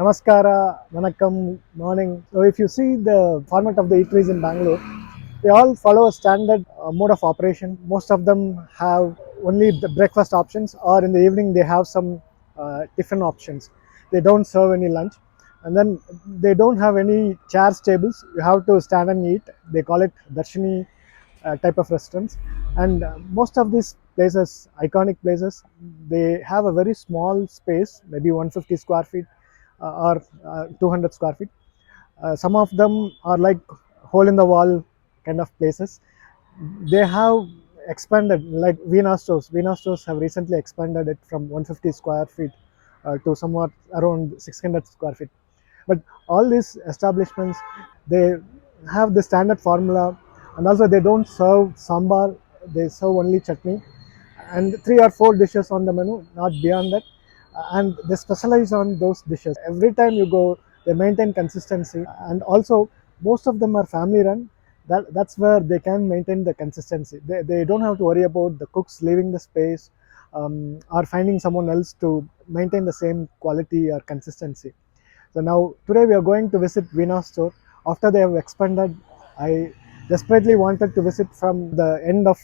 Namaskara, Vanakkam, morning. So, if you see the format of the eateries in Bangalore, they all follow a standard mode of operation. Most of them have only the breakfast options, or in the evening, they have some tiffin options. They don't serve any lunch, and then they don't have any chairs, tables. You have to stand and eat. They call it Darshini type of restaurants, and most of these places, iconic places, they have a very small space, maybe 150 square feet or 200 square feet. Some of them are like hole in the wall kind of places. They have expanded, like Veena Stores. Veena Stores have recently expanded it from 150 square feet to somewhat around 600 square feet. But all these establishments, they have the standard formula, and also they don't serve sambar, they serve only chutney and three or four dishes on the menu, not beyond that. And they specialize on those dishes. Every time you go, they maintain consistency, and also most of them are family run. That's where they can maintain the consistency. They don't have to worry about the cooks leaving the space, or finding someone else to maintain the same quality or consistency. So now today we are going to visit Veena store. After they have expanded, I desperately wanted to visit from the end of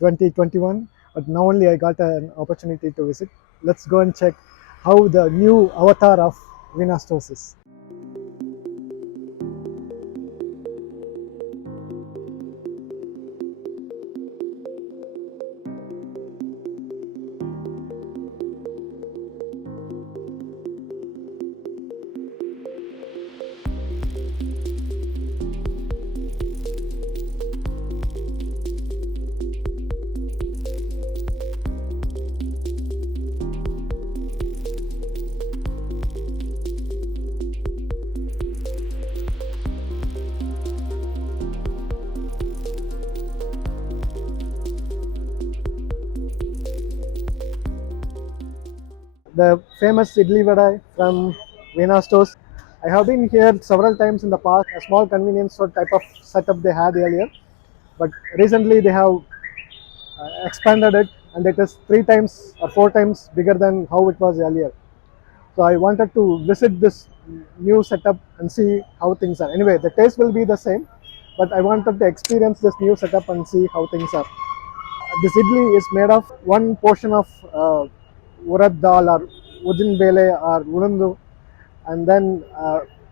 2021, but now only I got an opportunity to visit. Let's go and check how the new avatar of Veena stores is. The famous Idly Vada from Veena Stores. I have been here several times in the past, a small convenience store type of setup they had earlier, but recently they have expanded it, and it is three times or four times bigger than how it was earlier. So I wanted to visit this new setup and see how things are. Anyway, the taste will be the same, but I wanted to experience this new setup and see how things are. This idli is made of one portion of urad dal or udin bele or ulundu, and then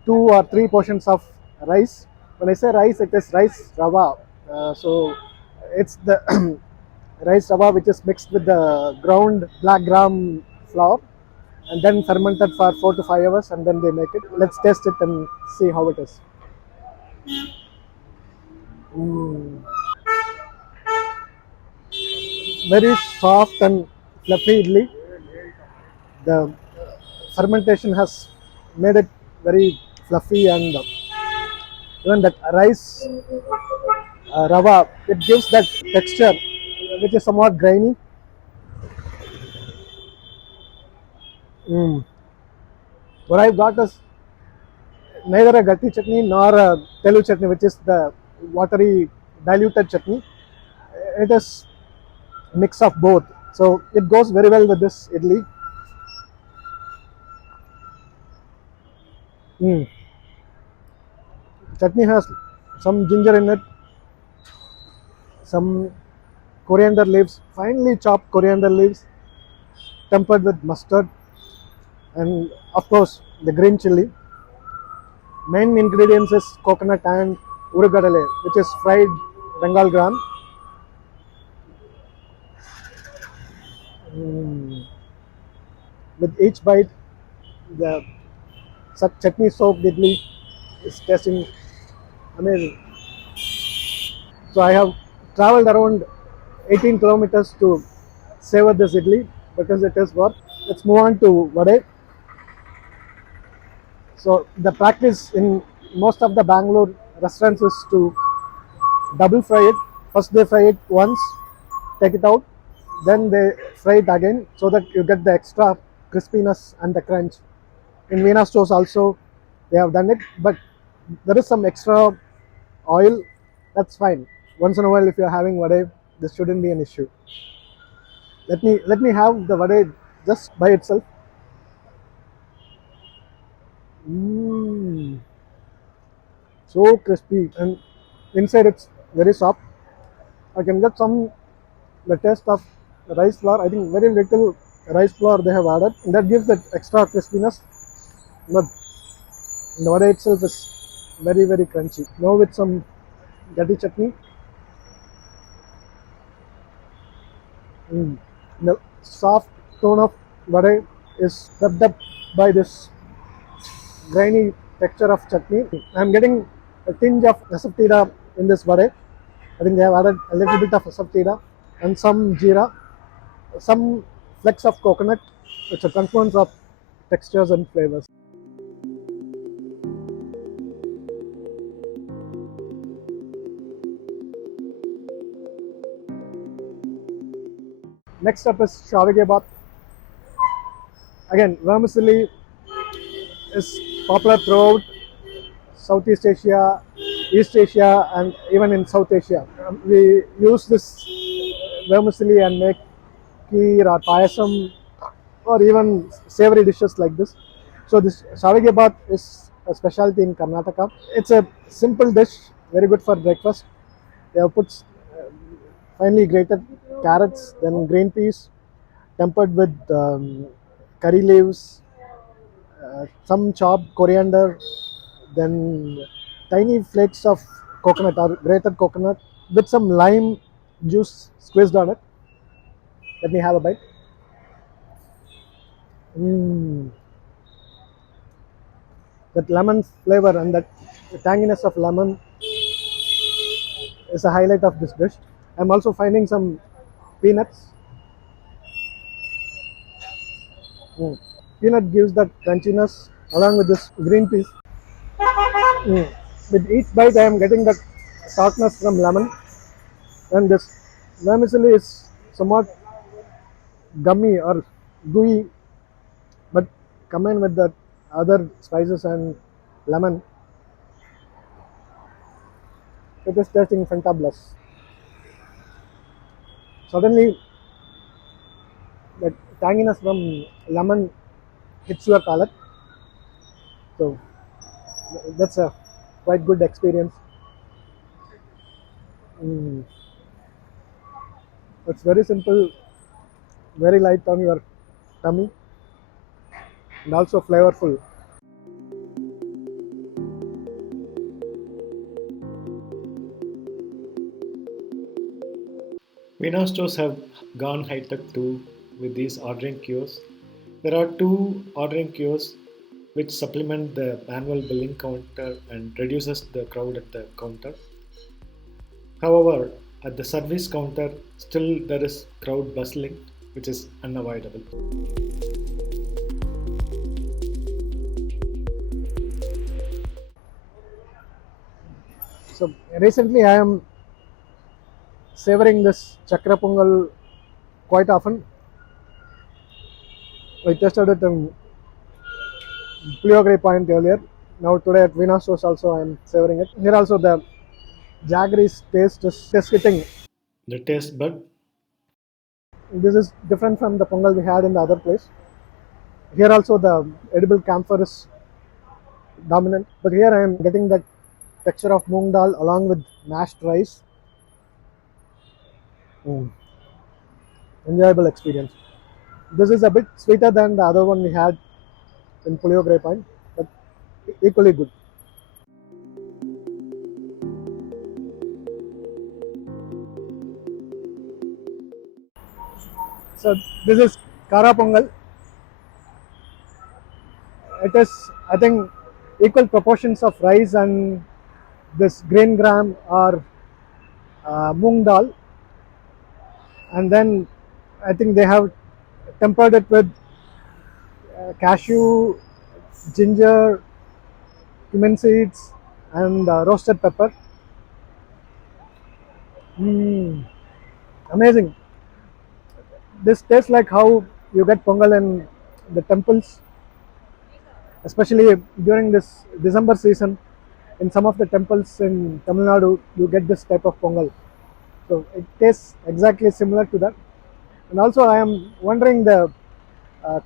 two or three portions of rice. When I say rice, it is rice rava. So it's the rice rava which is mixed with the ground black gram flour and then fermented for 4 to 5 hours, and then they make it. Let's taste it and see how it is. Mm. Very soft and fluffy idli. The fermentation has made it very fluffy, and even that rice rava, it gives that texture which is somewhat grainy. Mm. What I've got is neither a gatti chutney nor a telu chutney, which is the watery diluted chutney. It is mix of both, so it goes very well with this idli. Mm. Chutney has some ginger in it, some coriander leaves, finely chopped coriander leaves, tempered with mustard, and of course the green chili. Main ingredients is coconut and urugadale, which is fried Bengal gram. Mm. With each bite, the chutney soaked idli is tasting amazing. So I have traveled around 18 kilometers to savor this idli because it is worth. Let's move on to Vade. So the practice in most of the Bangalore restaurants is to double fry it. First they fry it once, take it out, then they fry it again so that you get the extra crispiness and the crunch. In Veena stores also they have done it, but there is some extra oil. That's fine. Once in a while, if you're having vade, this shouldn't be an issue. Let me have the vade just by itself. so crispy, and inside it's very soft. I can get some the taste of rice flour. I think very little rice flour they have added, and that gives that extra crispiness. But the vada itself is very crunchy. Now with some gatti chutney, the soft tone of vada is swept up by this grainy texture of chutney. I'm getting a tinge of asafetida in this vada. I think they have added a little bit of asafetida and some jeera, some flecks of coconut. It's a confluence of textures and flavors. Next up is shavige bath. Again, vermicelli is popular throughout Southeast Asia, East Asia, and even in South Asia. We use this vermicelli and make kheer or payasam or even savory dishes like this. So this shavige bath is a specialty in Karnataka. It's a simple dish, very good for breakfast. They have put finely grated carrots, then green peas, tempered with curry leaves, some chopped coriander, then tiny flakes of coconut or grated coconut with some lime juice squeezed on it. Let me have a bite. Mm. That lemon flavor and that tanginess of lemon is a highlight of this dish. I'm also finding some peanuts. Mm. Peanut gives that crunchiness along with this green peas. Mm. With each bite, I am getting that softness from lemon, and this vermicelli is somewhat gummy or gooey, but combined with the other spices and lemon, it is tasting fantabulous. Suddenly, the tanginess from lemon hits your palate, so that's a quite good experience. Mm. It's very simple, very light on your tummy, and also flavorful. Veena stores have gone high tech too with these ordering kiosks. There are two ordering kiosks which supplement the manual billing counter and reduces the crowd at the counter. However, at the service counter, still there is crowd bustling, which is unavoidable. So recently, I am savoring this chakra pongal quite often. I tasted it in Puliogre Point earlier. Now today at Veena Stores also I am savoring it. Here also the jaggery's taste is hitting. The taste bud. This is different from the pongal we had in the other place. Here also the edible camphor is dominant, but here I am getting that texture of moong dal along with mashed rice. Mm, enjoyable experience. This is a bit sweeter than the other one we had in Puliogre Point, but equally good. So this is Kara Pongal. It is, I think, equal proportions of rice and this grain gram or moong dal, and then I think they have tempered it with cashew, ginger, cumin seeds, and roasted pepper. Mm, amazing. This tastes like how you get pongal in the temples, especially during this December season. In some of the temples in Tamil Nadu, you get this type of pongal. So it tastes exactly similar to that. And also, I am wondering the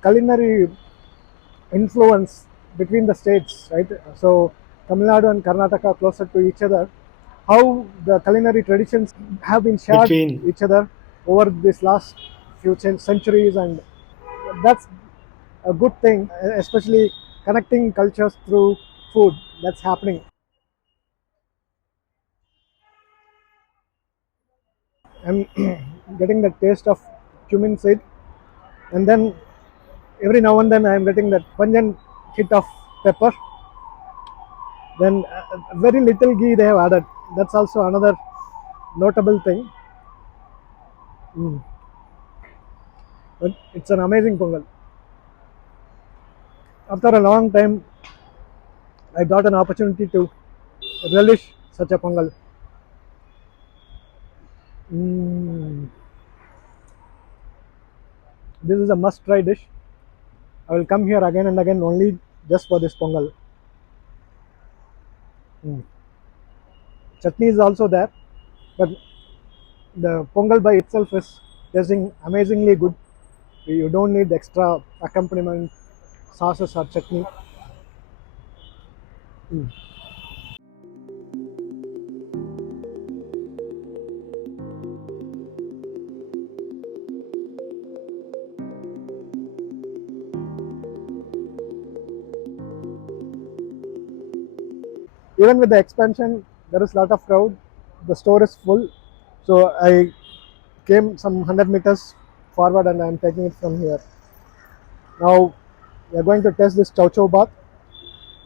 culinary influence between the states, right? So Tamil Nadu and Karnataka closer to each other, how the culinary traditions have been shared Between each other over this last few centuries, and that's a good thing, especially connecting cultures through food. That's happening. I'm getting the taste of cumin seed, and then every now and then I'm getting that pungent hit of pepper. Then very little ghee they have added. That's also another notable thing. Mm. But it's an amazing pongal. After a long time, I got an opportunity to relish such a pongal. Mm. This is a must-try dish. I will come here again and again only just for this pongal. Mm. Chutney is also there, but the pongal by itself is tasting amazingly good. You don't need extra accompaniment sauces or chutney. Mm. Even with the expansion, there is a lot of crowd. The store is full, so I came some 100 meters forward and I'm taking it from here. Now we are going to test this chow-chow bath.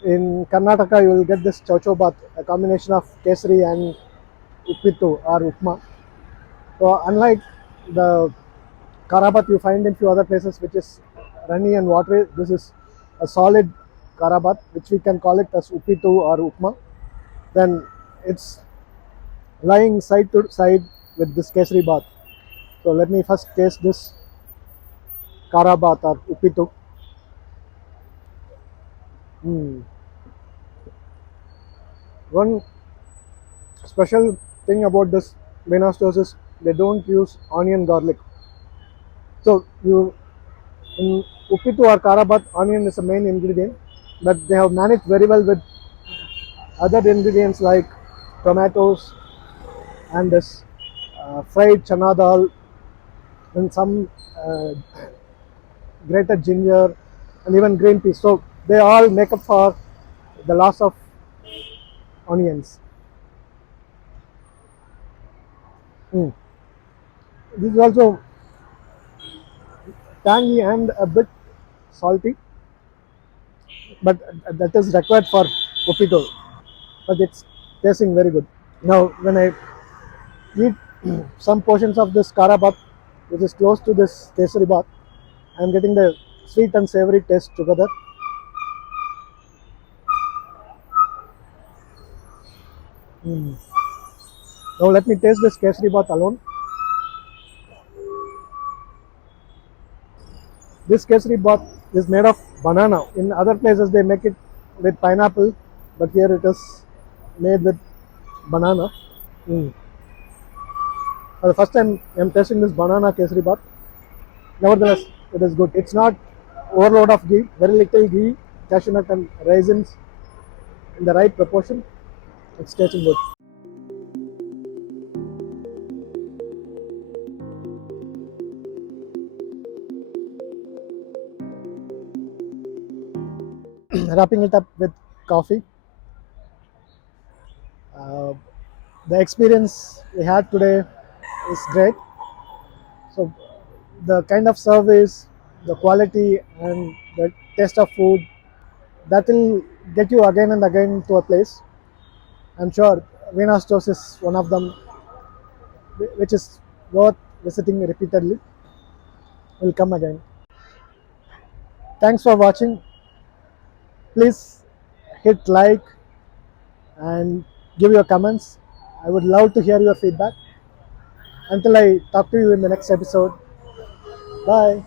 In Karnataka, you will get this chow-chow bath, a combination of kesari and uppitu or upma. So unlike the karabat you find in few other places, which is runny and watery, this is a solid karabat, which we can call it as uppitu or upma. Then it's lying side to side with this kesari bath. So let me first taste this karabat or uppitu. Mm. One special thing about this Veena Stores is they don't use onion garlic. So you in uppitu or karabat, onion is the main ingredient, but they have managed very well with other ingredients like tomatoes and this fried chana dal and some uh, grated ginger and even green peas. So they all make up for the loss of onions. Mm. This is also tangy and a bit salty, but that is required for popito. But it's tasting very good. Now, when I eat some portions of this kara bath, which is close to this kesari bath, I'm getting the sweet and savory taste together. Mm. Now let me taste this kesari bath alone. This kesari bath is made of banana. In other places they make it with pineapple, but here it is made with banana. Mm. For the first time I'm tasting this banana kesari bath. Nevertheless, it is good. It's not overload of ghee, very little ghee, cashew nut and raisins in the right proportion. It's tasting good. Wrapping it up with coffee. Uh, the experience we had today is great. So the kind of service, the quality, and the taste of food that will get you again and again to a place. I'm sure Veena Stores is one of them, which is worth visiting repeatedly. Will come again. Thanks for watching. Please hit like and give your comments. I would love to hear your feedback. Until I talk to you in the next episode, bye.